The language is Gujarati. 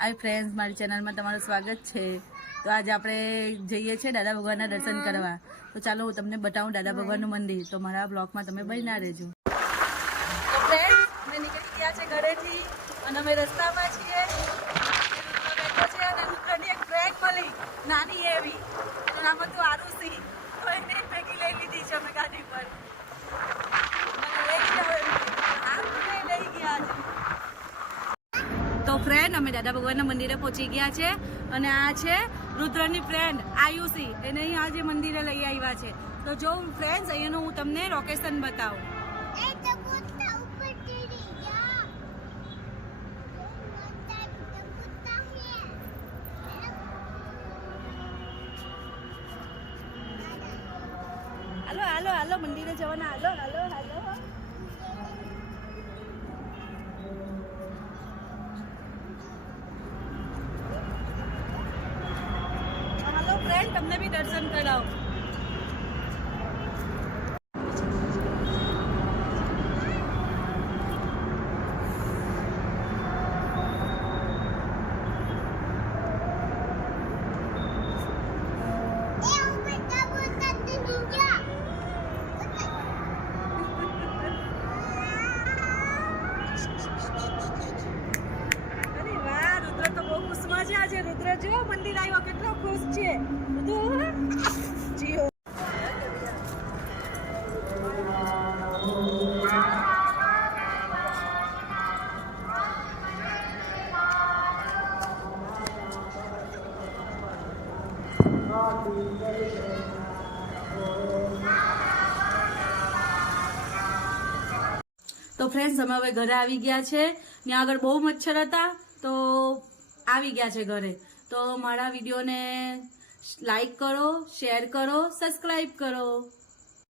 હાય ફ્રેન્ડ્સ, મારી ચેનલમાં તમારું સ્વાગત છે। તો આજે આપણે જઈએ છીએ દાદા ભગવાનના દર્શન કરવા। તો ચાલો હું તમને બતાવું દાદા ભગવાનનું મંદિર। તો મારા બ્લોગમાં તમે બન્યા રહેજો। તો ફ્રેન્ડ્સ, અમે નીકળી ગયા છે ઘરેથી અને અમે રસ્તામાં છીએ। બેઠો છે અને રુદ્રની એક ટ્રેક મળી નાની એવી, એનું નામ હતું આરુષી। તો એને ભેગી લઈ લીધી છે અમે ગાડી પર। તો ફ્રેન્ડ, અમે દાદા ભગવાનના મંદિરે પહોંચી ગયા છે અને આ છે રુદ્રની ફ્રેન્ડ આયુષી, એને અહીં આજે મંદિરે લઈ આવ્યા છે। તો જો ફ્રેન્ડ્સ, અહીંયાનું હું તમને લોકેશન બતાવું। હાલો હાલો હાલો, મંદિરે જવાના, હાલો હાલો હાલો। હાલો ફ્રેન્ડ, તમને બી દર્શન કરાવો। અરે વાહ, રુદ્ર તો બહુ ખુશમાં છે આજે। રુદ્ર જો મંદિર આવ્યો, કેટલો ખુશ છે રુદ્ર। જીઓ તો ફ્રેન્ડ્સ, અમે હવે ઘરે આવી ગયા છે। ત્યાં આગળ બહુ મચ્છર હતા તો આવી ગયા છે ઘરે। તો મારા વિડીયોને લાઈક કરો, શેર કરો, સબસ્ક્રાઈબ કરો।